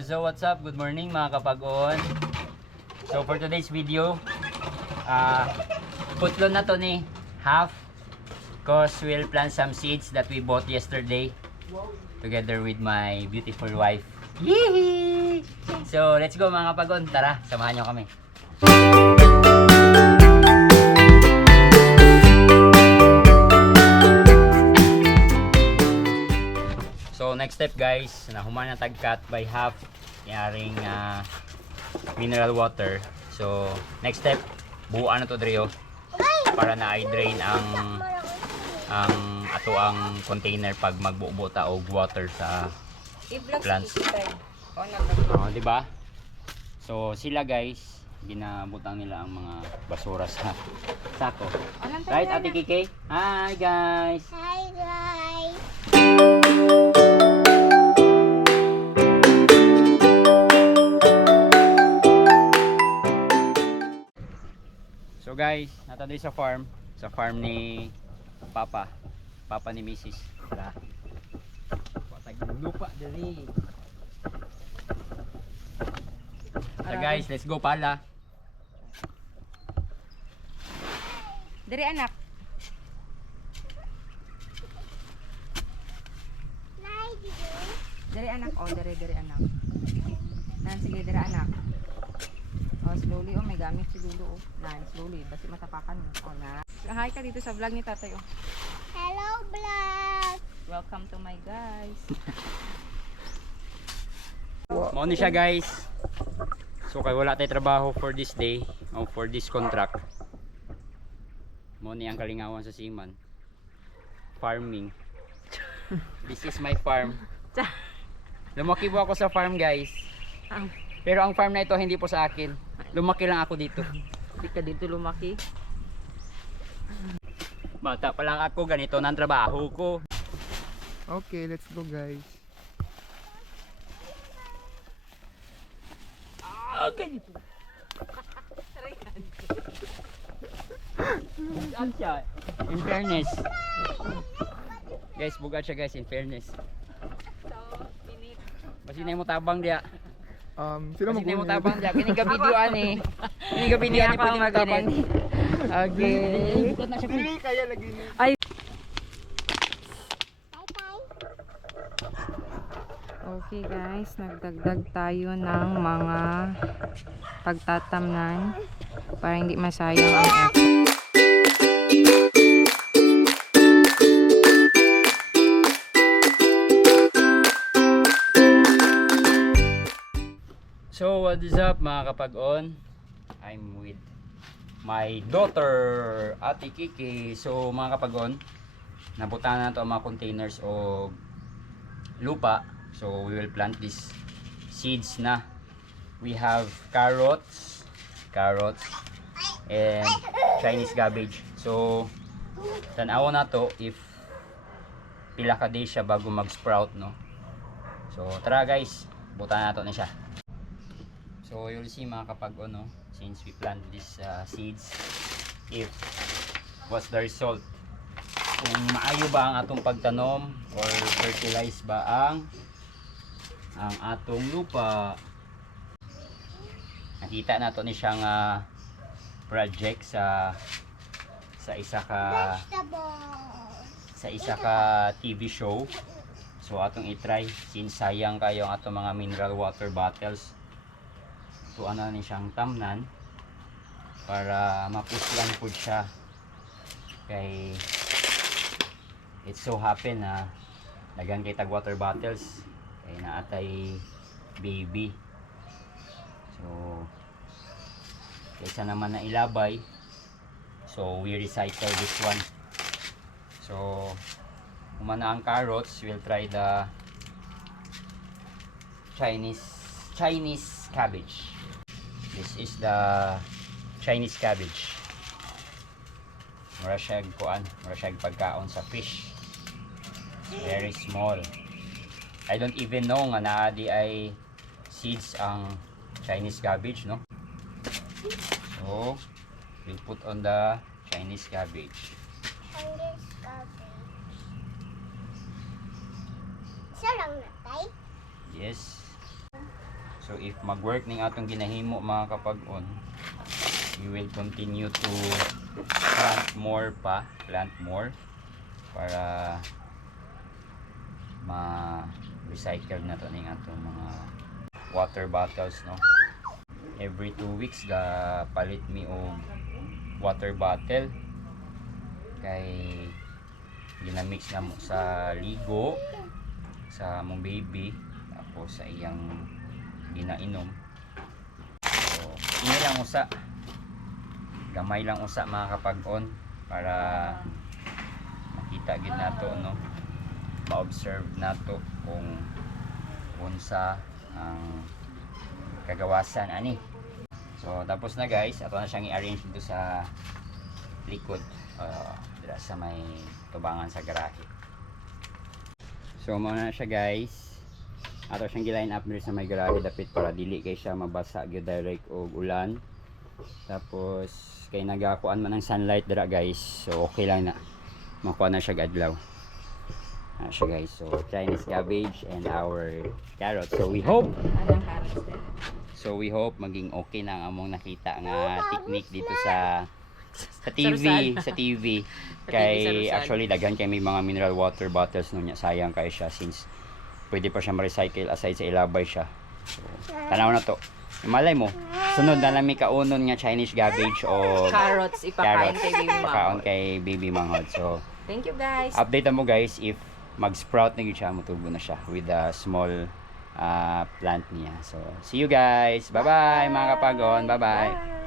So what's up? Good morning mga kapag-on. So for today's video, putlon na to ni half cause we'll plant some seeds that we bought yesterday together with my beautiful wife. Yee! So let's go mga kapag-on. Tara, samahan nyo kami. So next step guys, nahuman na tagkat by half yaring mineral water. So next step, buuan na to Drio para na i-drain ang ato ang container pag magbuo ta og water sa plants. Oh, di ba? So sila guys, ginabutang nila ang mga basura sa sako. Right, Ate Kiki? Hi guys. Hi guys. So guys, nato dito sa farm ni Papa ni Mrs. Tara. Patag lupa dali. So guys, let's go pala. Dari anak. Dari anak. Oh, dari anak. Nan sige dari anak. Oh, slowly. Oh, may gamit si Lulu. Oh. Nan, slowly. Basta matapakan mo. Oh, na. Hi ka dito sa vlog ni Tatay. Oh. Hello vlog. Welcome to my guys. Mao ni siya guys. So kay wala tay trabaho for this day o for this contract. Mao ni ang kalingawan sa Siman. Farming. This is my farm. Lumaki po ako sa farm guys. Pero ang farm na ito hindi po sa akin. Lumaki lang ako dito. Hindi ka dito lumaki. Bata pa lang ako, ganito na ang trabaho ko. Okay, let's go guys. Okay. Bugat siya. In fairness. Guys, bugat siya guys, in fairness. Basi na mo tabang dia. Sino Basi na mo mag-unit? tabang dia. Kini ka video ani. Kini ka video ani pwede mo tabang. Okay. Ikot na siya. Dili kaya lagi ni. Ay. Okay guys, nagdagdag tayo ng mga pagtatamnan para hindi masayang ang effort. So what is up mga kapag-on? I'm with my daughter Ate Kiki. So mga kapag-on, nabutan na to ang mga containers o lupa. So we will plant these seeds na. We have carrots and Chinese cabbage. So tanaw na to if pila ka days siya bago mag-sprout, no. So tara guys, butan na to na siya. So you'll see mga kapag-on, no, since we plant these seeds, if what's the result, kung maayo ba ang atong pagtanom or fertilize ba ang atong lupa. Nakita nato ni siyang project sa isa ka TV show. So atong i-try since sayang kayo ang atong mga mineral water bottles. So ano ni siyang tamnan para mapuslan po siya. Kay it so happen na dagan kay tag water bottles kay naatay baby. So kaysa naman na ilabay, so we recycle this one. So umana ang carrots, we'll try the Chinese cabbage. This is the Chinese cabbage. Mura siyag pagkaon sa fish. Very small. I don't even know nga naadi ay seeds ang Chinese cabbage, no? So, we'll put on the Chinese cabbage. Isa lang na, tay? Yes. So if mag-work ning atong ginahimo mga kapag-on, we will continue to plant more para ma-recycle na to ning atong mga water bottles, no. Every 2 weeks ga palit mi og water bottle kay ginamix na mo sa ligo sa mong baby tapos sa iyang ginainom. So ini lang usa, gamay lang usa mga kapag-on para makita gid nato, no, ma-observe nato kung unsa ang kagawasan ani. So tapos na guys, ato na siyang i-arrange dito sa likod, dira sa may tubangan sa garahe. So mao na siya guys, ato siyang gi-line up dito sa may garahe dapit para dili kay siya mabasa gyud direct og ulan. Tapos kay nagakuan man ng sunlight dira guys, so okay lang na makuha na siya adlaw. Siya guys, so Chinese cabbage and our carrots. So we hope Anong carrots din? maging okay na ang among nakita nga technique dito sa TV, sa TV. Kay actually daghan kay may mga mineral water bottles no nya, sayang kay siya since pwede pa siya ma-recycle aside sa ilabay siya. So tanaw na to. Malay mo, sunod na lang may kaunon nga Chinese cabbage o Carrots, ipakain kay baby pakaon mama. kay baby manghod. So Thank you guys. update mo guys if mag-sprout na yun siya, matubo na siya with a small plant niya. So see you guys. Bye bye mga kapag-on. Bye bye.